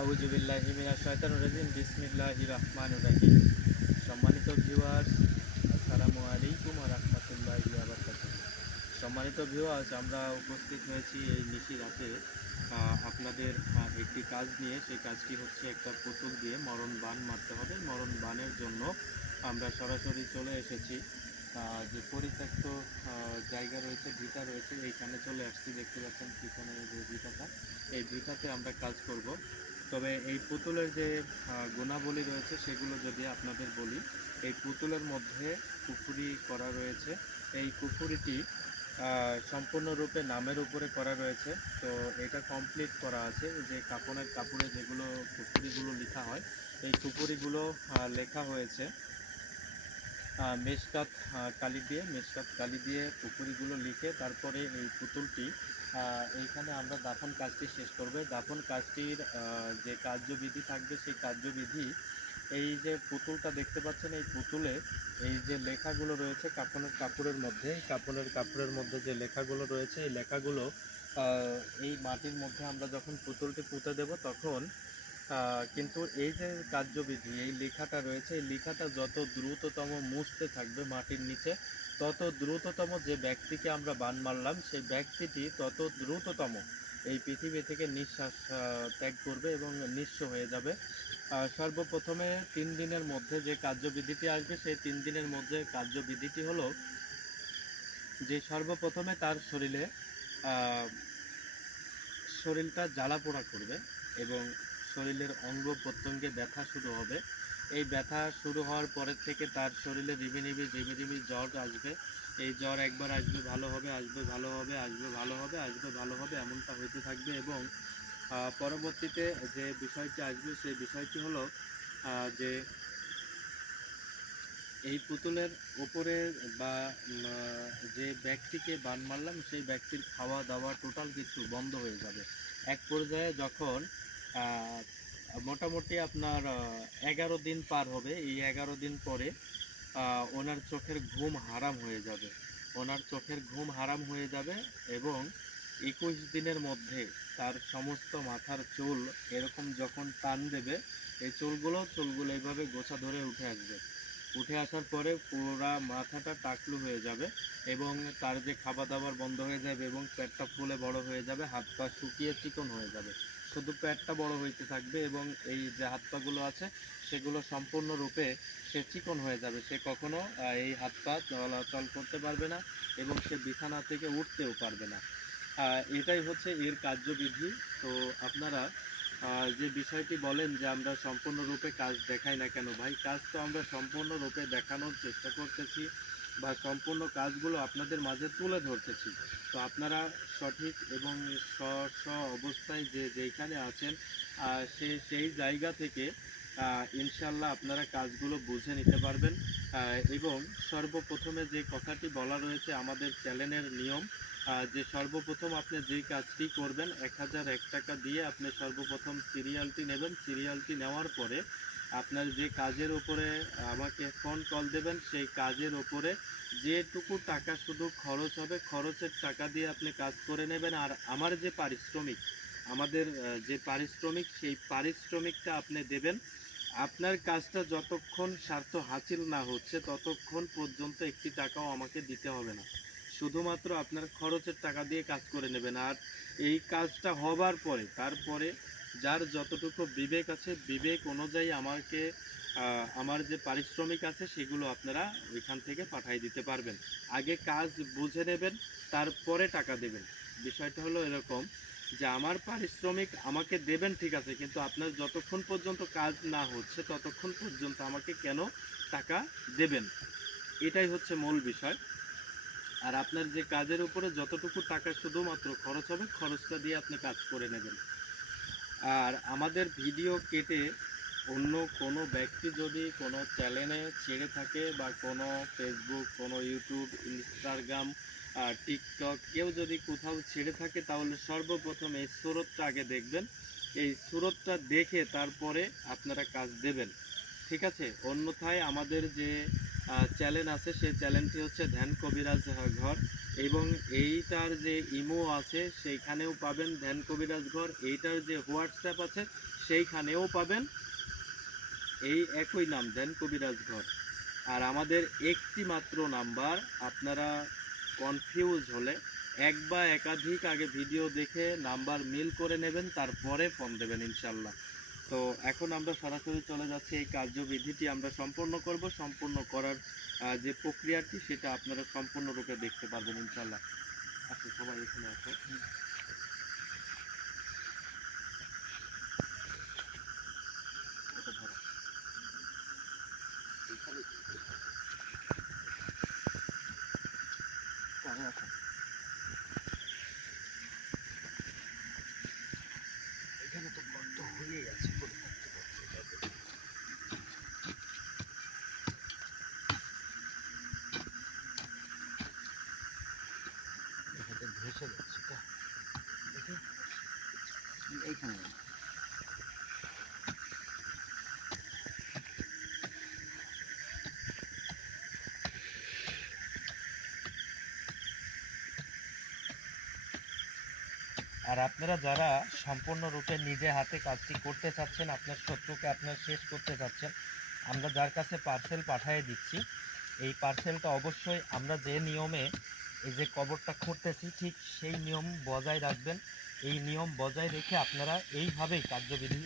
আউযুবিল্লাহি মিনাশ শাইতানির রাজিম বিসমিল্লাহির রহমানির রহিম। সম্মানিত ভিউয়ার্স, আসসালামু আলাইকুম ওয়া রাহমাতুল্লাহি ওয়া বারাকাতুহু। সম্মানিত ভিউয়ার্স, আমরা উপস্থিত হয়েছি এই নিশি রাতে আপনাদের একটি কাজ নিয়ে। সেই কাজটি হচ্ছে একটা পুতুল দিয়ে মরণ বান মারতে হবে। মরণ বানের জন্য আমরা সরাসরি চলে এসেছি যে পরিত্যক্ত জায়গা রয়েছে, ভিটা রয়েছে, এইখানে চলে আসছি। দেখতে পাচ্ছেন পিছনে যে ভিটাটা, এই ভিটাতে আমরা কাজ করব। তবে এই পুতুলের যে গুণাবলী রয়েছে সেগুলো যদি আপনাদের বলি, এই পুতুলের মধ্যে কুফুরি করা রয়েছে। এই কুফুরিটি সম্পূর্ণরূপে নামের উপরে করা রয়েছে। তো এটা কমপ্লিট করা আছে, যে কাপড়ে যেগুলো কুফুরিগুলো লেখা হয়, এই কুফুরিগুলো লেখা হয়েছে মেশকাত কালি দিয়ে পুকুরিগুলো লিখে তারপরে এই পুতুলটি এইখানে আমরা দাফন কাজটি শেষ করবে। দাফন কাজটির যে কার্যবিধি থাকবে, সেই কার্যবিধি এই যে পুতুলটা দেখতে পাচ্ছেন, এই পুতুলে এই যে লেখাগুলো রয়েছে কাপড়ের মধ্যে যে লেখাগুলো রয়েছে, এই লেখাগুলো এই মাটির মধ্যে আমরা যখন পুতুলটি পুঁতে দেব তখন কিন্তু এই যে কার্যবিধি, এই লেখাটা রয়েছে, এই লেখাটা যত দ্রুততম মুছতে থাকবে মাটির নিচে, তত দ্রুততম যে ব্যক্তিকে আমরা বান মারলাম, সেই ব্যক্তিটি তত দ্রুততম এই পৃথিবী থেকে নিঃশ্বাস ত্যাগ করবে এবং নিঃস্ব হয়ে যাবে। সর্বপ্রথমে 3 দিনের মধ্যে যে কার্যবিধিটি আসবে, সেই 3 দিনের মধ্যে কার্যবিধিটি হলো যে সর্বপ্রথমে তার শরীরটা জ্বালা পোড়া করবে এবং শরীরের অঙ্গ প্রত্যঙ্গে ব্যথা শুরু হবে। এই ব্যথা শুরু হওয়ার পরের থেকে তার শরীরে রিবি জ্বর আসবে। এই জ্বর একবার আসবে ভালো হবে, আসবে ভালো হবে, আসবে ভালো হবে, আসবে ভালো হবে, এমনটা হইতে থাকবে। এবং পরবর্তীতে যে বিষয়টি আসবে, সেই বিষয়টি হলো যে এই পুতুলের ওপরে বা যে ব্যক্তিকে বান মারলাম, সেই ব্যক্তির খাওয়া দাওয়া টোটাল কিছু বন্ধ হয়ে যাবে। এক পর্যায়ে যখন মোটামুটি আপনার 11 দিন পার হবে, এই 11 দিন পরে ওনার চোখের ঘুম হারাম হয়ে যাবে। এবং 21 দিনের মধ্যে তার সমস্ত মাথার চুল এরকম যখন টান দেবে, এই চুলগুলো এইভাবে গোছা ধরে উঠে আসার পরে পুরা মাথাটা টাকলু হয়ে যাবে এবং তার যে খাবার দাবার বন্ধ হয়ে যাবে এবং পেটটা ফুলে বড় হয়ে যাবে, হাত পা শুকিয়ে চিকন হয়ে যাবে, শুধু পেটটা বড় হইতে থাকবে এবং এই যে হাত পাগুলো আছে সেগুলো সম্পূর্ণরূপে সে চিকন হয়ে যাবে। সে কখনো এই হাত পা চলাচল করতে পারবে না এবং সে বিছানা থেকে উঠতেও পারবে না। এটাই হচ্ছে এর কার্যবিধি। তো আপনারা যে বিষয়টি বলেন যে আমরা সম্পূর্ণরূপে কাজ দেখাই না কেন, ভাই কাজ তো আমরা সম্পূর্ণরূপে দেখানোর চেষ্টা করতেছি বা সম্পূর্ণ কাজগুলো আপনাদের মাঝে তুলে ধরতেছি। তো আপনারা সঠিক এবং স্ব অবস্থায় যেইখানে আছেন সেই জায়গা থেকে ইনশাল্লাহ আপনারা কাজগুলো বুঝে নিতে পারবেন। এবং সর্বপ্রথমে যে কথাটি বলা রয়েছে আমাদের চ্যানেলের নিয়ম, যে সর্বপ্রথম আপনি যেই কাজটি করবেন 1001 টাকা দিয়ে আপনি সর্বপ্রথম সিরিয়ালটি নেবেন। সিরিয়ালটি নেওয়ার পরে আপনার যে কাজের উপরে আমাকে ফোন কল দেবেন, সেই কাজের উপরে যেটুকু টাকা শুধু খরচ হবে, খরচের টাকা দিয়ে আপনি কাজ করে নেবেন। আর আমার যে পারিশ্রমিক, আমাদের যে পারিশ্রমিক, সেই পারিশ্রমিকটা আপনি দেবেন। আপনার কাজটা যতক্ষণ স্বার্থ হাসিল না হচ্ছে ততক্ষণ পর্যন্ত একটি টাকাও আমাকে দিতে হবে না। শুধুমাত্র আপনার খরচের টাকা দিয়ে কাজ করে নেবেন। আর এই কাজটা হবার পরে তারপরে যার যতটুকু বিবেক আছে, বিবেক অনুযায়ী আমাকে আমার যে পারিশ্রমিক আছে সেগুলো আপনারা ওইখান থেকে পাঠিয়ে দিতে পারবেন। আগে কাজ বুঝে নেবেন, তারপরে টাকা দেবেন। বিষয়টা হলো এরকম যে আমার পারিশ্রমিক আমাকে দেবেন ঠিক আছে, কিন্তু আপনার যতক্ষণ পর্যন্ত কাজ না হচ্ছে ততক্ষণ পর্যন্ত আমাকে কেন টাকা দেবেন, এটাই হচ্ছে মূল বিষয়। আর আপনার যে কাজের উপরে যতটুকু টাকা শুধুমাত্র খরচ হবে, খরচটা দিয়ে আপনি কাজ করে নেবেন। আর আমাদের ভিডিও কেটে অন্য কোনো ব্যক্তি যদি কোনো চ্যানেলে ছেড়ে থাকে বা কোনো ফেসবুক, কোনো ইউটিউব, ইনস্টাগ্রাম, টিকটক কেউ যদি কোথাও ছেড়ে থাকে, তাহলে সর্বপ্রথম এই সুরতটা আগে দেখবেন। এই সুরতটা দেখে তারপরে আপনারা কাজ দেবেন, ঠিক আছে? অন্যথায় আমাদের যে চ্যানেল আছে, সেই চ্যানেলটি হচ্ছে ধ্যান কবিরাজ ঘর। এবং এইটার যে ইমো আছে সেইখানেও পাবেন ধ্যান কবিরাজ ঘর, এইটার যে হোয়াটসঅ্যাপ আছে সেইখানেও পাবেন এই একই নাম ধ্যান কবিরাজ ঘর। আর আমাদের একটি মাত্র নাম্বার, আপনারা কনফিউজ হলে এক বা একাধিক আগে ভিডিও দেখে নাম্বার মিল করে নেবেন, তারপরে ফোন দেবেন ইনশাল্লাহ। তো এখন আমরা সরাসরি চলে যাচ্ছি, এই কার্যবিধিটি আমরা সম্পূর্ণ করব। সম্পূর্ণ করার যে প্রক্রিয়াটি সেটা আপনারা সম্পূর্ণরূপে দেখতে পারবেন ইনশাল্লাহ। আসো সবাই এখানে আসো। এটা ধরো। এখানে কানে আসো। এখানে তো গর্ত হয়েই আছে, করে থাকতে পারছে এটা। এখানে ভেসে যাচ্ছে তো দেখি এইখানে। আর আপনারা যারা সম্পূর্ণরূপে নিজে হাতে কাজটি করতে চাচ্ছেন, আপনার শত্রুকে আপনার শেষ করতে চাচ্ছেন, আমরা যার কাছে পার্সেল পাঠিয়ে দিচ্ছি, এই পার্সেলটা অবশ্যই আমরা যে নিয়মে এই যে কবরটা খুঁড়তেছি ঠিক সেই নিয়ম বজায় রাখবেন। এই নিয়ম বজায় রেখে আপনারা এইভাবেই কার্যবিধি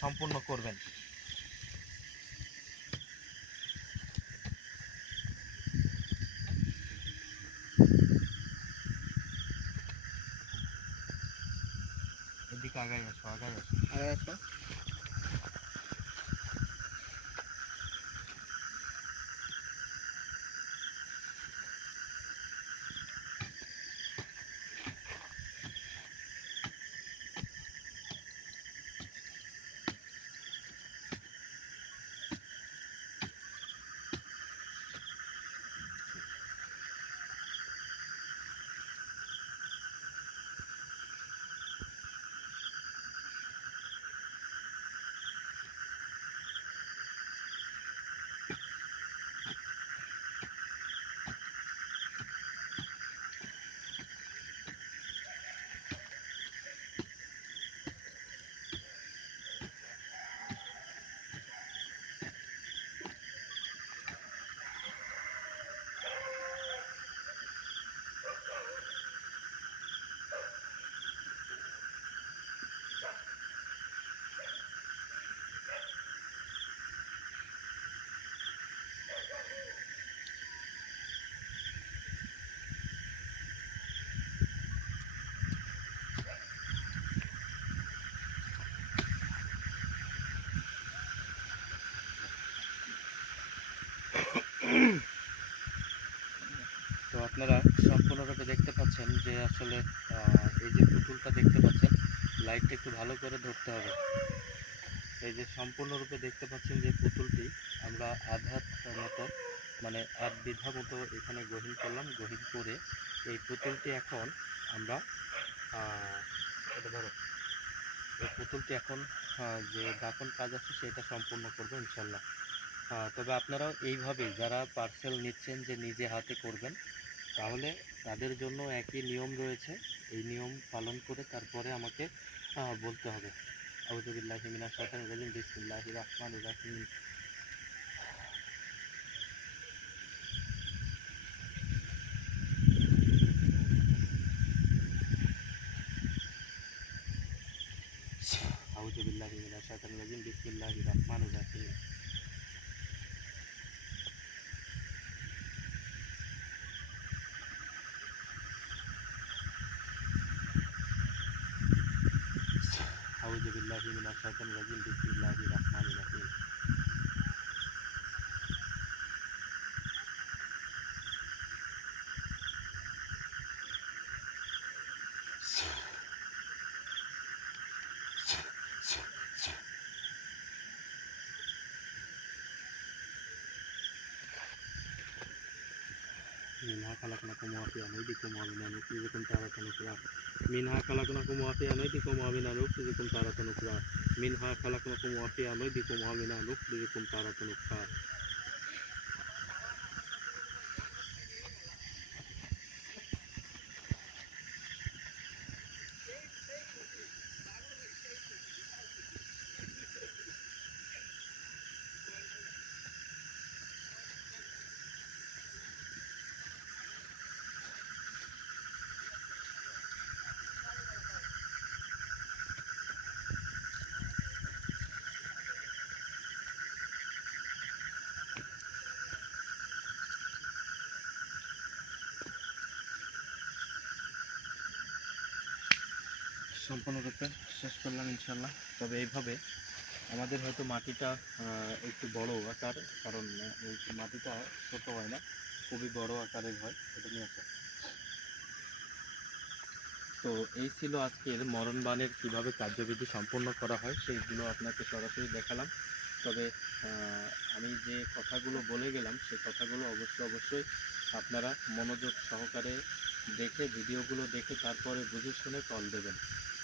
সম্পূর্ণ করবেন। এদিকে আগাই আসো, আগাই আসো, আগাই আসো। তো আপনারা সম্পূর্ণরূপে দেখতে পাচ্ছেন যে আসলে এই যে পুতুলটা দেখতে পাচ্ছেন, লাইটটা একটু ভালো করে ধরতে হবে। এই যে সম্পূর্ণরূপে দেখতে পাচ্ছেন যে পুতুলটি আমরা আধাত মতো মানে আধ বিঘা মতো এখানে গহীন করলাম। গহীন করে এই পুতুলটি এখন আমরা এটা ধরো, এই পুতুলটি এখন যে দাফন কাজ আছে সেটা সম্পূর্ণ করবো ইনশাল্লাহ। তবে আপনারাও এইভাবেই যারা পার্সেল নিচ্ছেন যে নিজে হাতে করবেন, তাহলে তাদের জন্য একই নিয়ম রয়েছে। এই নিয়ম পালন করে তারপরে আমাকে বলতে হবে আউযু বিল্লাহি মিনাশ শাইতানির রাজিম বিসমিল্লাহির রাহমানির রাহিম। আউযু বিল্লাহি মিনাশ শাইতানির রাজিম বিসমিল্লাহির রাহমানির রাহিম। আউযু বিল্লাহি মিনাশ শাইতানির রাজিম বিসমিল্লাহির রাহমানির রাহিম। মিনহা খালাকনাকুম ওয়া ফিহা নুইদুকুম ওয়া মিনহা নুখরিজুকুম তারাতান উখরা। মিনহা খালাকনাকুম ওয়া ফিহা নুইদুকুম ওয়া মিনহা নুখরিজুকুম তারাতান উখরা। মিনহা খালাকনাকুম ওয়া ফিহা নুইদুকুম ওয়া মিনহা নুখরিজুকুম তারাতান উখরা। সম্পূর্ণরূপে শেষ করলাম ইনশাল্লাহ। তবে এইভাবে আমাদের হয়তো মাটিটা একটু বড় আকার, কারণ এই মাটিটা ছোট হয় না, খুবই বড় আকারের হয়। এটা নিয়ে আসা। তো এই ছিল আজকের মরণবাণের কিভাবে কার্যবিধি সম্পন্ন করা হয় সেইগুলো আপনাকে সরাসরি দেখালাম। তবে আমি যে কথাগুলো বলে গেলাম সেই কথাগুলো অবশ্যই আপনারা মনোযোগ সহকারে দেখে, ভিডিওগুলো দেখে তারপরে বুঝে শুনে কল দেবেন।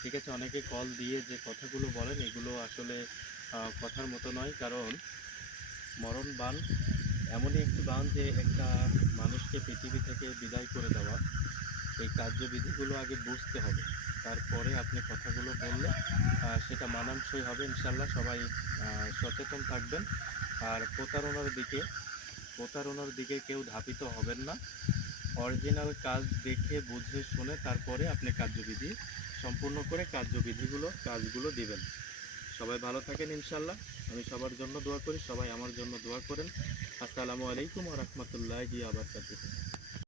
ঠিক আছে? অনেকে কল দিয়ে যে কথাগুলো বলেন এগুলো আসলে কথার মতো নয়, কারণ মরণ বাণ এমনই একটি বাণ যে একটা মানুষকে পৃথিবী থেকে বিদায় করে দেওয়া। এই কার্যবিধিগুলো আগে বুঝতে হবে, তারপরে আপনি কথাগুলো বললে সেটা মানানসই হবে ইনশাল্লাহ। সবাই সচেতন থাকবেন। আর প্রতারণার দিকে কেউ ধাবিত হবেন না। অরিজিনাল কাজ দেখে বুঝে শুনে তারপরে আপনি কার্যবিধি সম্পূর্ণ করে কাজগুলো দিবেন। সবাই ভালো থাকেন ইনশাল্লাহ। আমি সবার জন্য দোয়া করি, সবাই আমার জন্য দোয়া করেন। আসসালামু আলাইকুম ওয়া রাহমাতুল্লাহি ওয়া বারাকাতুহু।